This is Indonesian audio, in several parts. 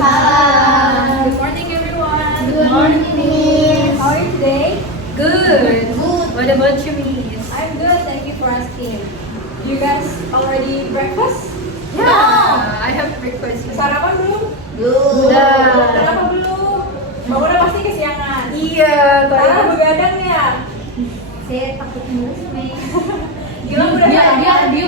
Waalaikumsalam. Good morning, everyone. Good morning, Miss. How are you today? Good. Good. What about you, Miss? I'm good. Thank you for asking. You guys already breakfast? Yeah, I have breakfast. Sarapan belum? Good. Udah. Kenapa belum? Bangunnya pasti kesiangan. Iya, Karena begadang ya. Saya takut nulis, Miss. Gilang udah Dia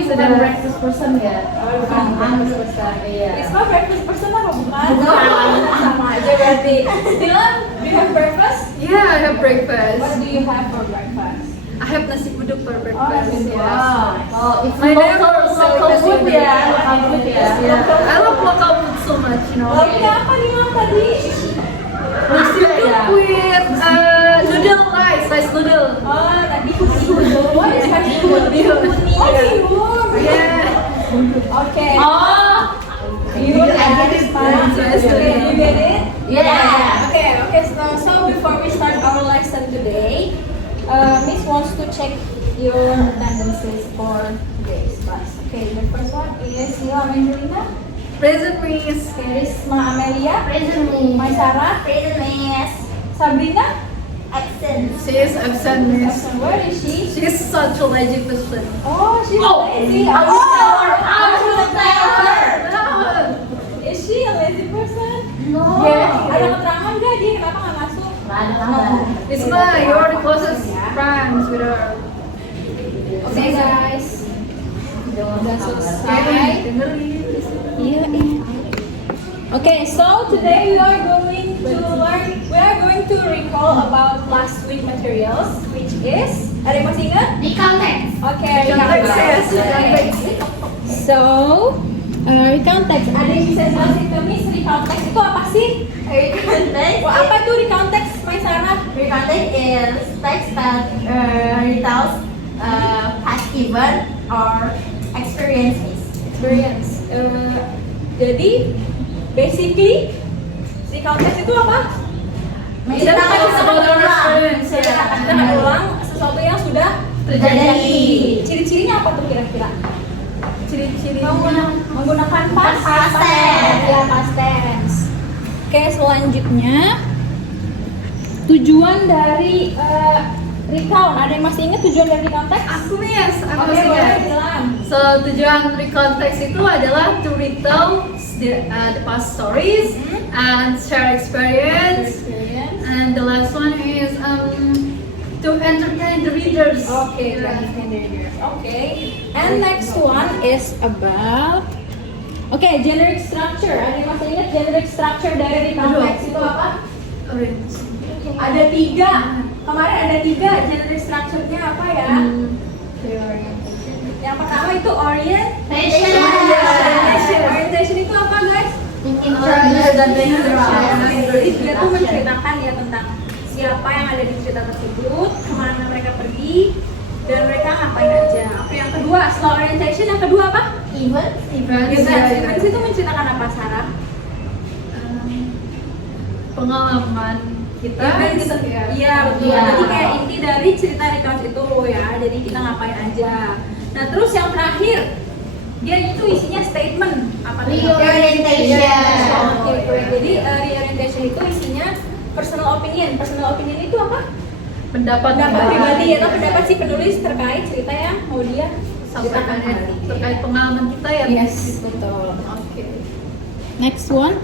bukan Sudah. breakfast person ya. Oh, bukan breakfast person. Iya. Risma breakfast person apa bukan? Bukan. Sama aja berarti. Dylan, do you have breakfast? Yeah, I have breakfast. What do you have for breakfast? I have nasi uduk for Oh, breakfast. nasi uduk. Yes. Oh, it's My local neighbor sells food nasi uduk. ya. Local food ya. Yeah, I love local food so much, you know. Lauknya apa nih Mam tadi? Nasi uduk with noodle rice noodle. Oh, tadi bihun. What is bihun? Bihun. Oh, bihun. Yeah. Oke. Oh. Bihun I get it. Okay, you get it? Yeah. Okay. So before we start our lesson today, Miss wants to check your attendances for today's class. Okay, the first one is Nila Angelina, Present, Miss. Risma Amelia, Present, Miss. Maisara, Present, Miss. Sabrina. Absent. She is absent, Miss. Where is she? She is such a lazy person. Oh, she's lazy. I will tell her. I will tell her. Is she a lazy person? No. Ada keterangan nggak dia kenapa nggak masuk? Nggak ada kabar. Isma, you're the closest friends with her. Oke guys, udah selesai. Dengerin. Iya. Okay, so today we are going to recall about last week materials, which is ada yang masih ingat? Di konteks. Okay, Recount recount text, text. recount text. So, recount text. Ada yang bisa jelasin ke Miss recount text itu apa sih? Konteks. Wah, apa tuh recount text, Maisara? Konteks is text that retells past event or experiences. Experience. Jadi, basically, recount text itu apa? Menceritakan sesuatu Kita ulang sesuatu yang sudah terjadi. Ciri-cirinya apa tuh kira-kira? Ciri-ciri Menggunakan past Past tense. tense. Ya, past tense. Oke, selanjutnya tujuan dari recount. Ada yang masih ingat tujuan dari recount text? Aku Miss, aku Oke, masih boleh ingat. bilang. So tujuan recount text itu adalah to retell the past stories and share experience. And the last one is to entertain the readers. Oke, Oke. And next one is about generic structure. Ada yang masih ingat generic structure dari recount Aduh. text itu apa? Orange. Ada 3. Kemarin ada 3 generic structure-nya apa ya? Yang pertama itu Orientation. Orientation itu apa guys? Introduction. Jadi dia tuh menceritakan ya tentang siapa yang ada di cerita tersebut, kemana mereka pergi, dan mereka ngapain aja. Oke, yang kedua setelah orientation, yang kedua apa? Event. Events itu menceritakan apa, Sarah? Pengalaman kita. Events gitu. iya betul. Iya. Jadi kayak inti dari cerita recount itu ya. Jadi kita ngapain aja. Nah terus yang terakhir dia itu isinya statement apa tuh? Reorientation. Oke. Jadi reorientation itu isinya personal opinion. Personal opinion itu apa? Pendapat Pribadi atau pendapat si penulis terkait cerita yang mau dia sampaikan ceritakan. terkait pengalaman kita ya. Yes, betul. Oke. Next one.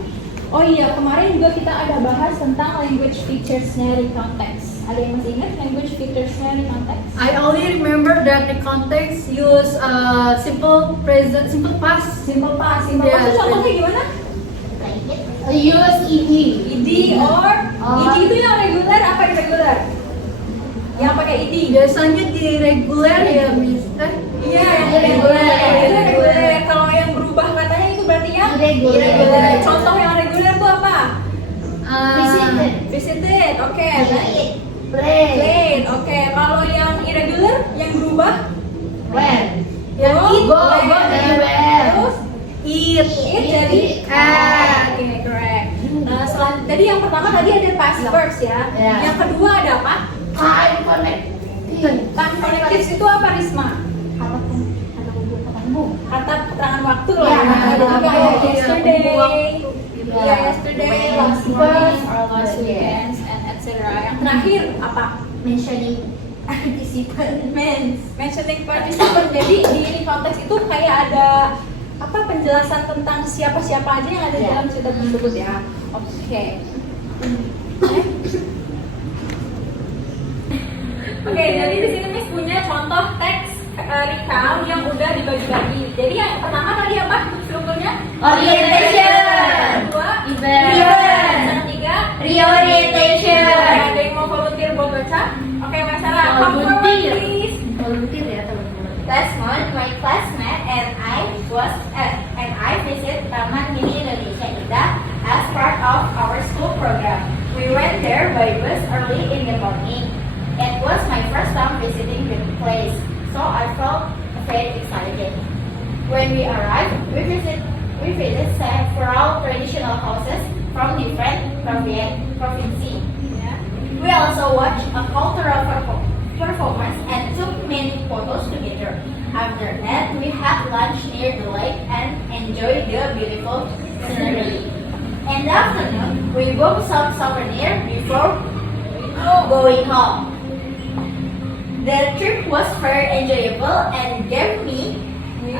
Oh iya, kemarin juga kita ada bahas tentang language features-nya recount text. Ada yang masih ingat language features-nya recount text? I only remember that the context use simple present, simple past. Simple past. Simple past Yes. itu contohnya gimana? Use ed. Ed or ed itu yang reguler apa irregular? Yang pakai ed. Biasanya di reguler ya, Miss. Iya, yang reguler. Itu reguler. Kalau yang berubah katanya itu berarti yang Irregular. irregular. Contoh yang reguler itu apa? Visited. Visited. Oke. Play. Played. Oke. Kalau yang irregular, yang berubah? When. Yang eat, Go where. very well. Terus eat, eat jadi oke, correct. Nah, tadi yang pertama tadi ada past verse ya. Ya. Yang kedua ada apa? Time connect. Time connectives itu apa, Risma? Kata keterangan waktu lah. Ya, Jadi kata kayak waktu. yesterday, Yeah, yesterday, last month, or last weekends, and etc. Yang terakhir apa? Mentioning participant. Mentioning participant. Jadi di ini konteks itu kayak ada apa penjelasan tentang siapa-siapa aja yang ada di dalam cerita tersebut ya. Oke. Oke, jadi di sini Miss punya contoh teks recount yang udah dibagi-bagi. Jadi yang pertama tadi apa strukturnya? Orientation. Yang kedua, Event. Yang ketiga, Reorientation. ada yang mau volunteer buat baca? Oke, Mbak Sarah, come forward please. Volunteer ya teman-teman. Last month, my classmate and I visited Taman Mini Indonesia Indah as part of our school program. We went there by bus early in the morning. It was my first time visiting the place, so I felt very excited. When we arrived, we visited several traditional houses from different provinces. We also watched a cultural performance and took many photos together. After that, we had lunch near the lake and enjoyed the beautiful scenery. In the afternoon, we bought some souvenirs before going home. The trip was very enjoyable and gave me new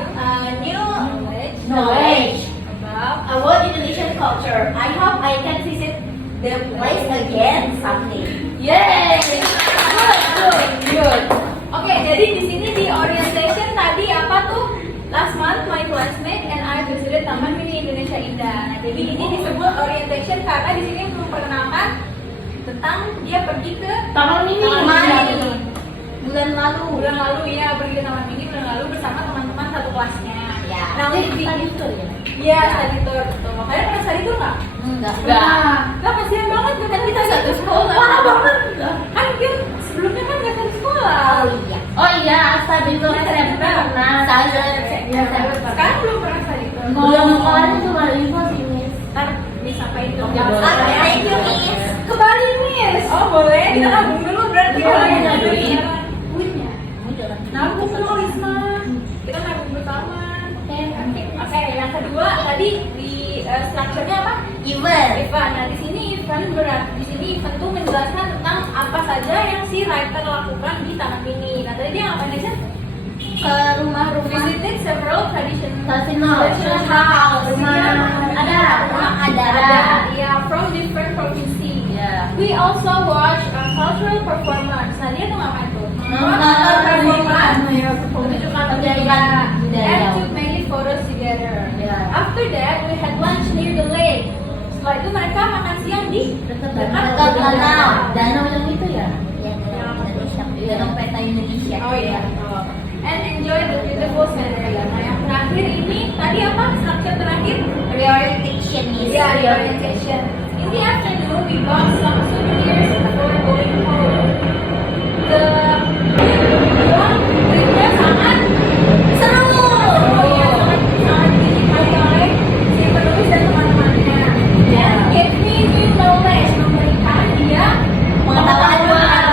knowledge about Indonesian culture. I hope I can visit the place again someday. Yay! Good. Oke, jadi di sini di orientation tadi apa tuh? Last month my classmate and I visited Taman Mini Indonesia Indah. Nah, jadi ini disebut orientation karena di sini memperkenalkan tentang dia pergi ke Taman Mini. bulan lalu ya pergi ke Taman Mini bulan lalu bersama teman-teman satu kelasnya. Ya. Nah, Jadi study tour ya? Iya, study tour betul. Kalian pernah study tour nggak? Enggak. Nggak, kasihan banget kan kita satu sekolah. Parah banget. Kan dia sebelumnya kan nggak satu sekolah. Oh iya, study tour SMP pernah. Iya, Sekarang belum pernah study tour. Belum kemarin cuma info sih, Miss. Ntar disampaikan ke Oke, Mbak boleh. Sarah. Thank you, Miss. Ke Bali, Miss. Oh boleh, kita nabung dulu berarti. Oh, kalau iya, yang duit. Duitnya. Nabung dulu, Risma. Kita nabung bersama. Oke, yang kedua tadi di strukturnya apa? Event. Event. Nah, di sini event tuh menjelaskan tentang apa saja yang si writer lakukan di Taman Mini. Nah, tadi dia ngapain aja? Ke rumah-rumah. Visited several traditional Traditional house. Rumah adat. Yeah, from different provinces. Yeah. We also watch a cultural performance. Nah, dia tuh ngapain tuh? Nonton performance. Menunjukkan budaya. and took many photos together. Yeah. After that, we had lunch near the lake. Setelah itu mereka makan siang di Dekat danau. Danau yang itu ya? Ya, dalam Indonesia. Dalam peta Indonesia. Oh iya. And enjoy the beautiful scenery. Nah, yang terakhir ini tadi apa? Structure terakhir? Reorientation, Miss. Yeah, the orientation. In the afternoon, we bought some souvenirs before going home. The tripnya sangat Seru. ya, sangat dinikmati oleh si penulis dan teman-temannya. And gave me new knowledge, memberikan dia Pengetahuan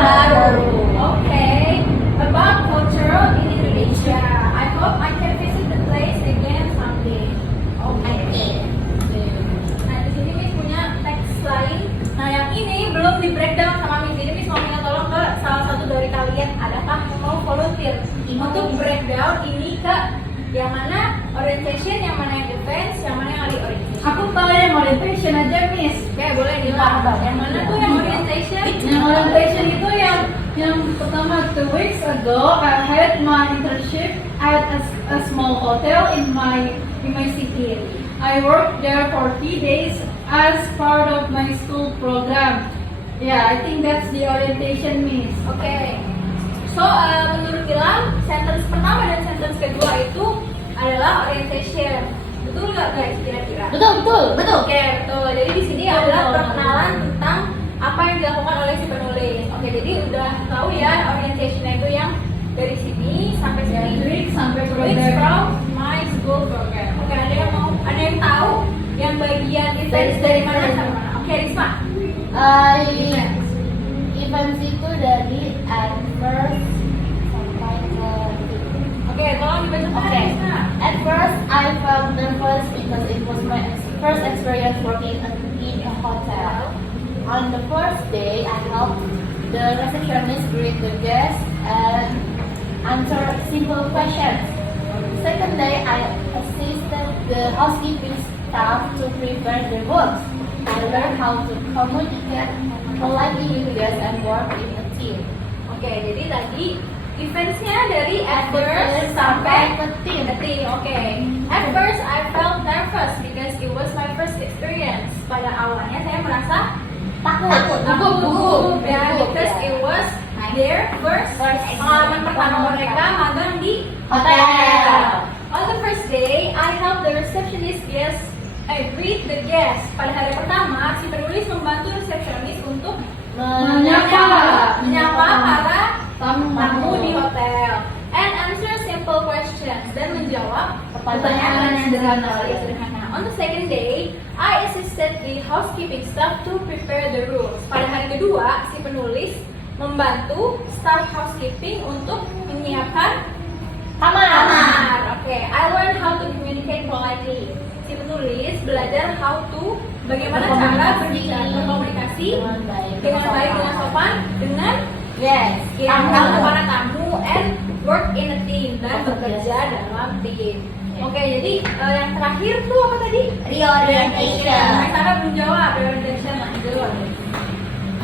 baru. Okay, about culture in Indonesia. I hope I can visit the place again someday. Oke. Nah, di sini Miss punya teks lain. Nah, yang ini belum di breakdown sama Miss. Jadi Miss mau minta tolong ke salah satu dari kalian, adakah yang mau volunteer untuk breakdown ini ke yang mana orientation, yang mana yang defense, yang mana yang orientation. Aku tahu yang orientation aja, Miss. Oke, boleh dibilang. Yang mana tuh yang orientation? Yang orientation itu yang pertama 2 weeks ago I had my internship at a small hotel in my city. I worked there for 3 days as part of my school program. Yeah, I think that's the orientation, Miss. Oke. So, menurut Gilang, sentence pertama dan sentence kedua itu adalah orientation. Betul nggak guys kira-kira? Betul. Oke, betul. Jadi di sini adalah perkenalan tentang apa yang dilakukan oleh si penulis. Oke, jadi udah tahu ya orientation itu yang dari sini sampai sini. Week sampai It's program. from my school program. Oke, ada yang tahu yang bagian events dari mana sama mana? Oke, Risma. Events itu dari first sampai ke Oke, tolong dibaca Okay. Risma. At first, I felt nervous because it was my first experience working in a hotel. On the first day, I helped the receptionist greet the guests and answer simple questions. Second day, I assisted the housekeeping staff to prepare the rooms. I learned how to communicate politely with guests and work in a team. Oke, jadi tadi events-nya dari at first sampai ke team. Oke. At first I felt nervous because it was my first experience. Pada awalnya saya merasa gugup ya, because it was their first pengalaman pertama mereka magang di hotel. On the first day, I helped the receptionist greet the guests. Pada hari pertama, si penulis membantu resepsionis untuk menyapa para tamu di hotel and answer simple questions dan menjawab pertanyaan yang sederhana. On the second day, I assisted the housekeeping staff to prepare the rooms. Pada hari kedua, si penulis membantu staff housekeeping untuk menyiapkan kamar. Oke, I learned how to communicate politely. Si penulis belajar bagaimana cara berkomunikasi dengan baik, dengan sopan, dengan para tamu and work in a team dan bekerja dalam tim. Oke, jadi yang terakhir tuh apa tadi? Reorientation. Sarah belum jawab reorientation dulu.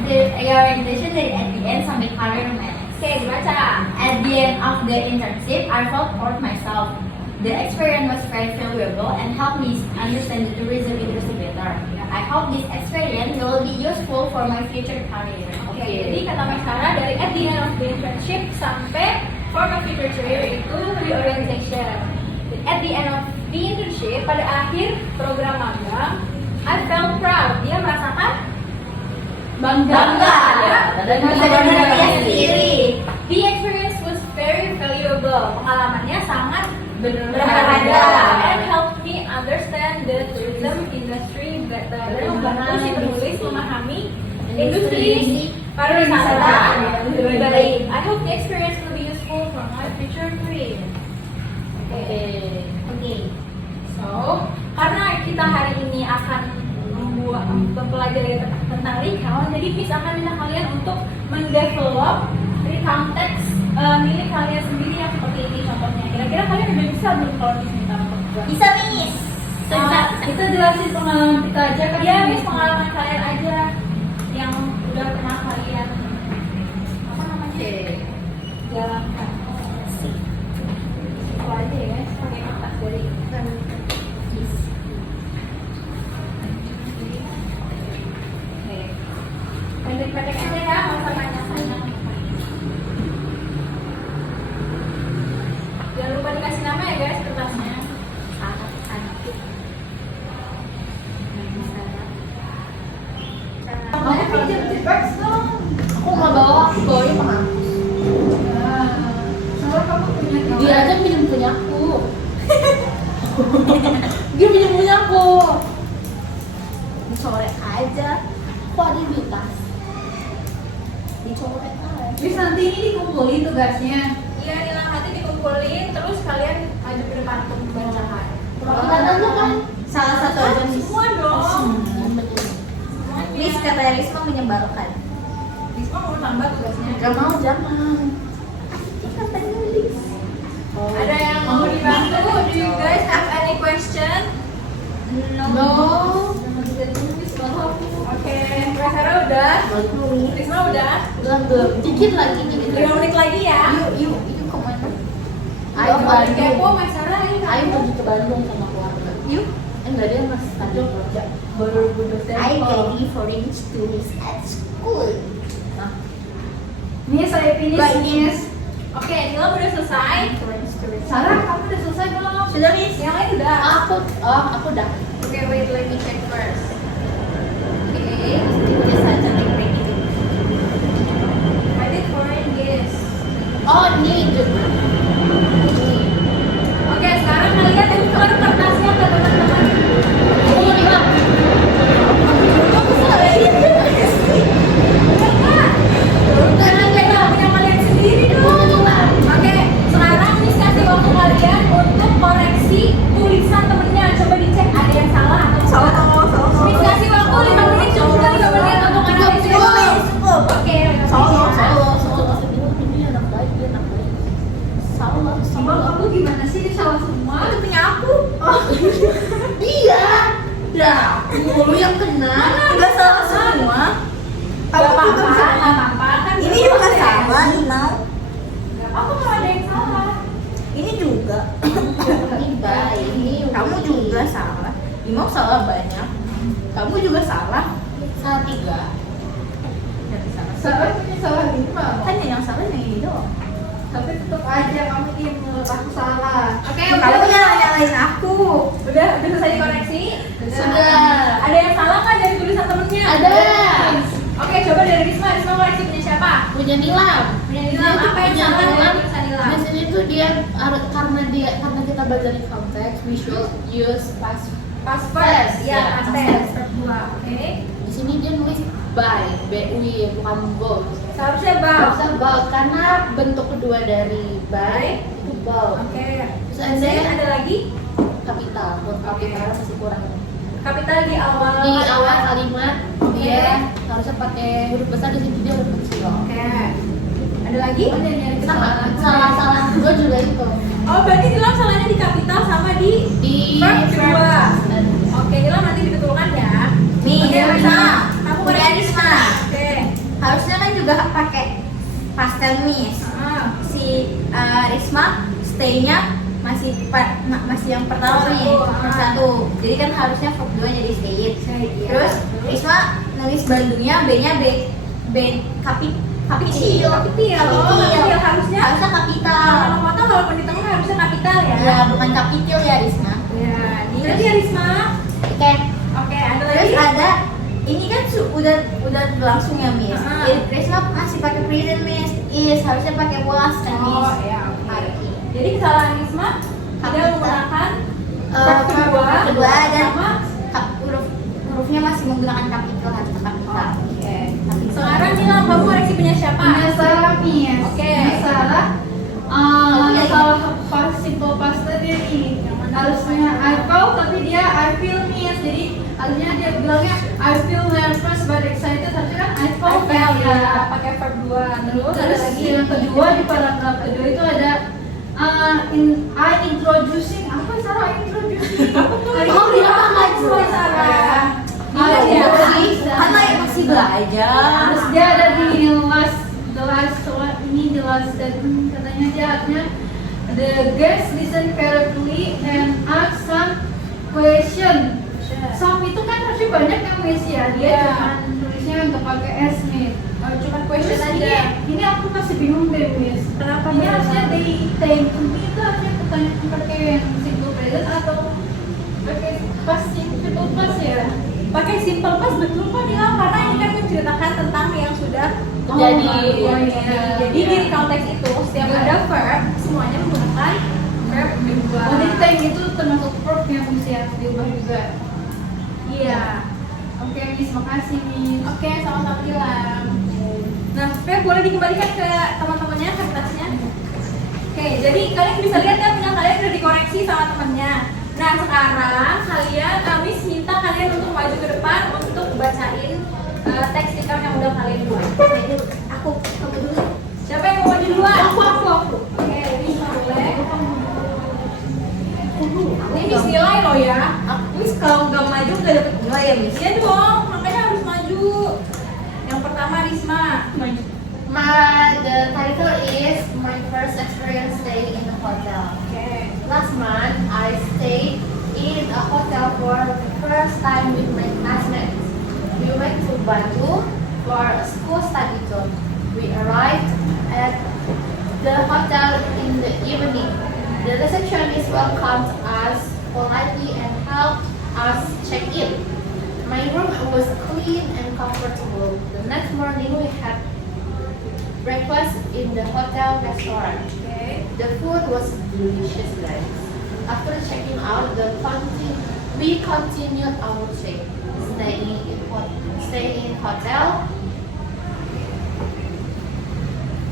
The reorientation dari at the end sampai career match. Oke, dibaca. At the end of the internship, I felt proud myself. The experience was very valuable and helped me understand the tourism industry better. I hope this experience will be useful for my future career. Oke, jadi kata Mas Sarah dari at the end of the internship sampai for my future career itu reorientation. At the end of the internship, pada akhir program magang, I felt proud. Dia merasakan bangga ya, dan diri sendiri. The experience was very valuable. Pengalamannya sangat berharga and helped me understand the tourism industry better. Dan membantu si penulis memahami industri pariwisata lebih baik. I hope the experience will be useful for my future career. Oke. So, karena kita hari ini akan mempelajari tentang recount, jadi Miss akan minta kalian untuk mendevelop recount text milik kalian sendiri yang seperti ini contohnya. Kira-kira kalian udah bisa belum kalau Miss minta untuk buat? Bisa, Miss. Kita jelasin pengalaman kita aja kan? Iya, Miss, pengalaman kalian aja yang udah pernah kalian apa namanya? Jalankan. Itu aja ya, pakai kertas dari pendek-pendek aja ya, nggak usah panjang-panjang. Jangan lupa dikasih nama ya guys kertasnya. Makanya pinjam T-Rex dong. Aku mau bawa Boy menghapus. Soalnya kamu punya Dia aja pinjam punya aku. Dia pinjam punya aku. Dicoret aja. Kok ada di tas? Dicoret aja. Bis nanti ini dikumpulin tugasnya. Iya, hilang hati dikumpulin, terus kalian maju ke depan untuk bacakan. Perkataan lu kan Salah satu aja, Miss. Semua dong. Miss kata Risma menyebalkan. Risma mau tambah tugasnya. Gak mau, jangan. Kata nulis. Ada yang mau dibantu? Do you guys have any question? No. Oke, Kak Sarah udah. Risma udah. Udah dikit lagi nih. 5 menit lagi ya. Yuk kemana? Ayo Ayo balik Bandung. kepo, Mas Sarah. Ayo pergi ke Bandung sama keluarga. Yuk. Enggak, dia masih Tanjung kerja. Baru I ready for English tourist at school. Miss, saya finish. Baik, Miss. Oke, Nila udah selesai. Sarah, kamu udah selesai belum? Sudah, Miss? Yang lain udah. Aku udah. Oke, wait, let me check first. Okay, just saja like itu. I did foreign guest. Oh, ini juga. Oke, sekarang kalian tukar kertasnya ke teman-teman. Aku mau bilang. Jangan pegang punya kalian sendiri dong. Oke, sekarang Miss kasih waktu kalian untuk koreksi tulisan temennya. Coba dicek ada yang salah atau yang kena. Enggak salah semua. Kamu Gak juga apa-apa, bisa. gak apa-apa kan. Ini juga salah, Inau. Gak apa-apa kalau ada yang salah. Ini juga. Ini Kamu juga salah. Imam salah banyak. Kamu juga salah. salah 3. Salah punya salah 5. Kan yang salah yang ini doang. Tapi tetap aja kamu tim menurut aku salah. Oke, Kamu udah nyalain aku. udah selesai dikoreksi. Sudah. Ada yang salah kan dari tulisan temennya? Ada. Oke, coba dari Risma. Risma koreksi punya siapa? Punya Nilam. Punya Nilam. Apa yang Punya salah dari Nilam. tulisan Nilam? Di sini tuh dia karena kita belajar di konteks, we should use past. Past Yes, first. ya, Ya, past past tense. tense. Verb 2. Oke. Di sini dia nulis by, BUY, bukan both. Seharusnya bab. Harusnya both karena bentuk kedua dari by itu both. Oke. Terus And then ada ada lagi kapital, buat kapital masih kurang. kapital di awal. Di awal kalimat Oke. dia harusnya pakai huruf besar, di sini dia huruf kecil. Oke. Ada lagi? Salah gue juga itu Oh, berarti Nilam salahnya di kapital sama di di verb kedua. dan Oke, Nilam nanti dibetulkan ya. Nih, Oke, Risma. Kamu Punya koreksi. Risma. Oke. Harusnya kan juga pakai past tense. Ah. Si Risma stay-nya masih yang pertama Satu, nih, ah. satu. Jadi kan harusnya verb 2 jadi stay. Stay, iya. Terus Risma nulis Bandungnya B-nya B kapital. Kapitil. Oh, kapitil harusnya. Harusnya kapital. Kalau potong walaupun di tengah harusnya kapital ya. Ya, bukan kapital ya Risma. Ya, ini ya Risma. oke. Oke, ada Terus lagi? ada ini kan udah berlangsung ya Miss. Ah. Risma masih pakai present Miss. Harusnya pakai was kan Miss. Oh, ya, oke. Oke. Jadi kesalahan Risma dia Kapital. menggunakan Eh, kedua kedua dan sama. hurufnya masih menggunakan kapital harus kapital. Oke. Kapital. Sekarang Nilam, kamu koreksi punya siapa? Punya salah Miss. Oke. Punya salah. Punya Salah pas simple past tadi nih. Harusnya I felt tapi dia I feel Miss. Jadi harusnya dia bilangnya I feel nervous but excited. Harusnya kan I felt Oke, ya, ya. pakai verb 2. Terus ada Terus lagi yang kedua di paragraf kedua itu ada I introducing apa salah introducing? Oh, dia apa salah? Iya, Iya, Kan masih belajar. Terus dia ada di the last one ini the last statement katanya dia artinya the guest listen carefully and ask some question. Some itu kan harusnya banyak yang miss ya. Dia Iya. cuma tulisnya nggak pakai s nih. Cuma question Terus aja. ini aku masih bingung deh miss. Kenapa Ini beda? harusnya they think itu harusnya pertanyaan pakai yang simple present atau pakai past simple past ya? Pakai simple past betul kok Nilam, karena ini kan menceritakan tentang yang sudah Jadi, terjadi. Jadi di konteks itu setiap ada verb semuanya menggunakan verb kedua. Oh, jadi time itu termasuk verb yang mesti harus diubah juga. Iya. Oke, Miss, makasih, Miss. Oke, sama-sama Nilam. Nah, Feb boleh dikembalikan ke teman-temannya kertasnya. Oke, jadi kalian bisa lihat ya punya kalian udah dikoreksi sama temannya. Nah, sekarang kami minta kalian untuk maju ke depan untuk bacain teks stiker yang udah kalian buat. Kamu dulu. Siapa yang mau maju duluan? Aku. Oke, Miss boleh. Ini Miss nilai loh ya. Miss kalau nggak maju nggak dapet nilai ya Miss. Iya dong, makanya harus maju. Yang pertama Risma. The title is my first experience staying in a hotel. Oke. Last month, I stayed in a hotel for the first time with my classmates. We went to Batu for a school study tour. We arrived at the hotel in the evening. The receptionist welcomed us politely and helped us check in. My room was clean and comfortable. The next morning, we had breakfast in the hotel restaurant. Oke. The food was delicious, guys. After checking out, we continued our trip, staying in hotel.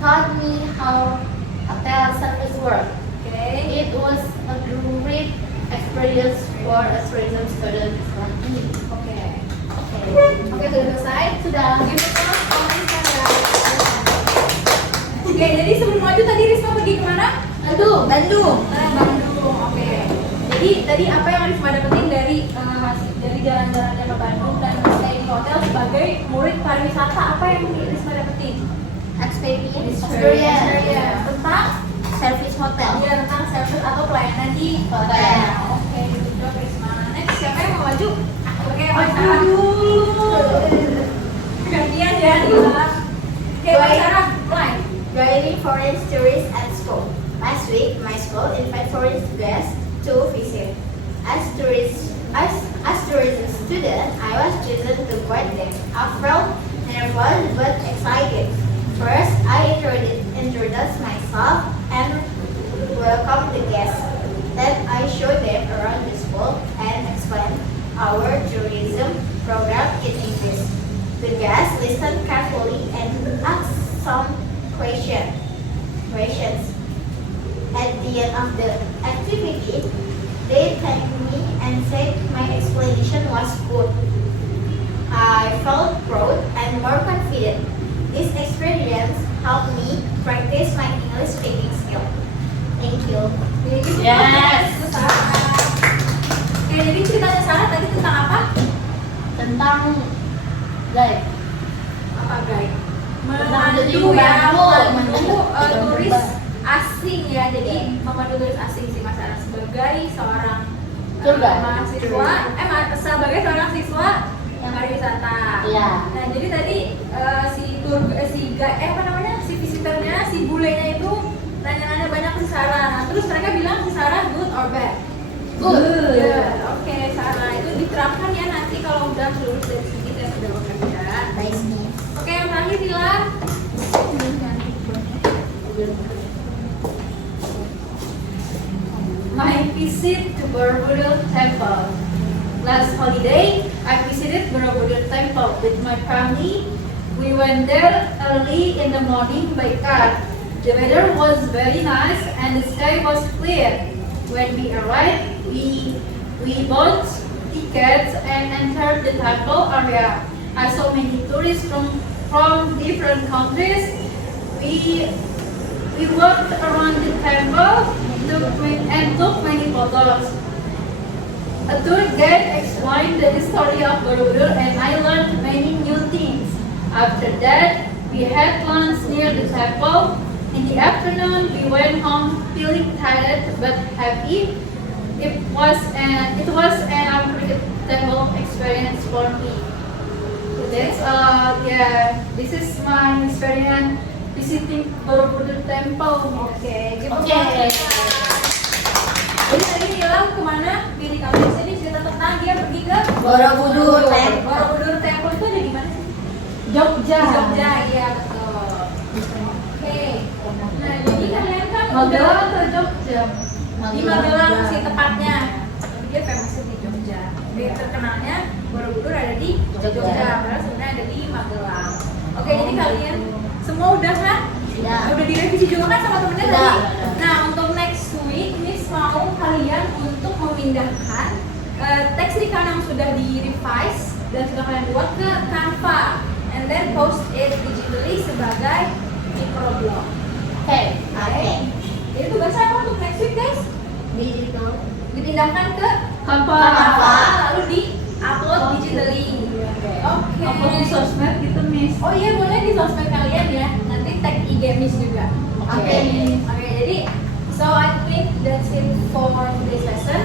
Taught me how hotel service work. Oke. It was a great experience for a tourism student like me. Oke. Oke, sudah selesai? Sudah. Oke, jadi sebelum maju tadi Risma pergi kemana? Aduh. Bandung. Bandung. Oke. Jadi jadi tadi apa yang Risma dapetin dari jalan-jalannya ke Bandung dan stay di hotel sebagai murid pariwisata, apa yang Risma dapetin? Experience Tentang service hotel. ya, tentang service atau pelayanan di Hotel. Oke, good job Risma. Next, siapa yang mau maju? Oke, Mas Sarah. Gantian ya. Oke, Mas Sarah, mulai. Guiding foreign tourists at school. Last week, my school invited foreign guests to visit. As tourism student, I was chosen to guide them. I felt nervous but excited. First, I introduced myself and welcomed the guests. Then I showed them around the school and explained our tourism program in English. The guests listened carefully and asked some questions. At the end of the activity, they thanked me and said my explanation was good. I felt proud and more confident. This experience helped me practice my English speaking skill. Thank you. Yes. Oke, jadi ceritanya Sarah tadi tentang apa? Tentang guide. Apa guys? Jadi Memandu ya, memandu. turis asing ya. Jadi memandu turis asing sih Mas Sarah sebagai seorang Tour guide. mahasiswa, sebagai seorang siswa yang pariwisata. Iya. Nah, jadi tadi si visitornya, si bulenya itu nanya-nanya banyak ke Sarah. Nah, terus mereka bilang si Sarah good or bad? Good. Oke, Sarah itu diterapkan ya nanti kalau udah lulus dari sini dan sudah bekerja. Nice nih. Oke, yang terakhir Dila. My visit to Borobudur Temple. Last holiday, I visited Borobudur Temple with my family. We went there early in the morning by car. The weather was very nice and the sky was clear. When we arrived, we bought tickets and entered the temple area. I saw many tourists from different countries. We walked around the temple and took many photos. A tour guide explained the history of Borobudur and I learned many new things. After that, we had lunch near the temple. In the afternoon, we went home feeling tired but happy. It was an unforgettable experience for me. This is my experience visiting Borobudur Temple. Oke, gitu. Oke. Jadi tadi Dila kemana? Pilih kamu sini cerita tentang dia pergi ke Borobudur Temple. Borobudur Temple itu ada di mana sih? Jogja. Di Jogja, iya betul. Oke. Nah, jadi kalian kan Magelang udah atau Jogja? di Magelang sih tepatnya. Dia famous di Jogja. Dia terkenalnya Borobudur ada di Jogja, padahal sebenarnya ada di Magelang. Oke, jadi kalian semua udah kan? Udah. Udah direvisi juga kan sama temennya Udah. tadi? Nah, untuk next week, Miss mau kalian untuk memindahkan teks recount yang sudah di-revise dan sudah kalian buat ke Canva and then post it digitally sebagai microblog. Oke. Jadi tugasnya apa untuk next week, guys? Digital. Dipindahkan ke Canva. lalu di-upload digitally. Oke. Upload di sosmed gitu, Miss. Oh iya, boleh di sosmed kalian ya. Nanti tag IG Miss juga. Oke. Oke, jadi so I think that's it for today's lesson.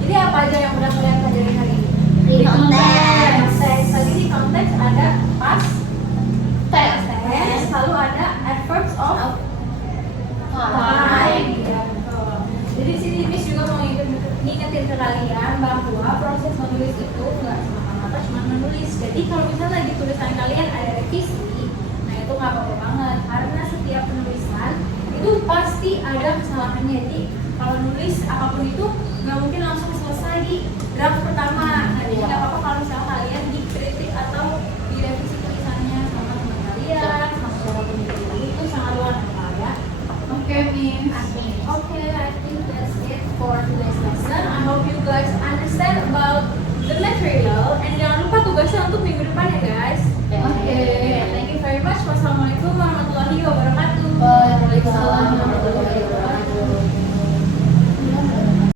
Jadi apa aja yang udah kalian pelajari hari ini? Di konteks. Konteks. Tadi di konteks ada past Teks. tense, lalu ada adverbs of time. Ya, betul. Jadi sini Miss juga mau ngingetin ke kalian bahwa proses menulis itu nggak semata-mata cuma menulis. Jadi kalau misalnya di tulisan kalian ada revisi, nah itu nggak apa-apa banget karena setiap penulisan itu pasti ada kesalahannya. Jadi kalau nulis apapun itu nggak mungkin langsung selesai di draft pertama. Nah, jadi nggak apa-apa kalau misalnya kalian dikritik atau direvisi tulisannya sama teman kalian, sama saudara pendidik itu sangat luar biasa ya. Oke, Miss.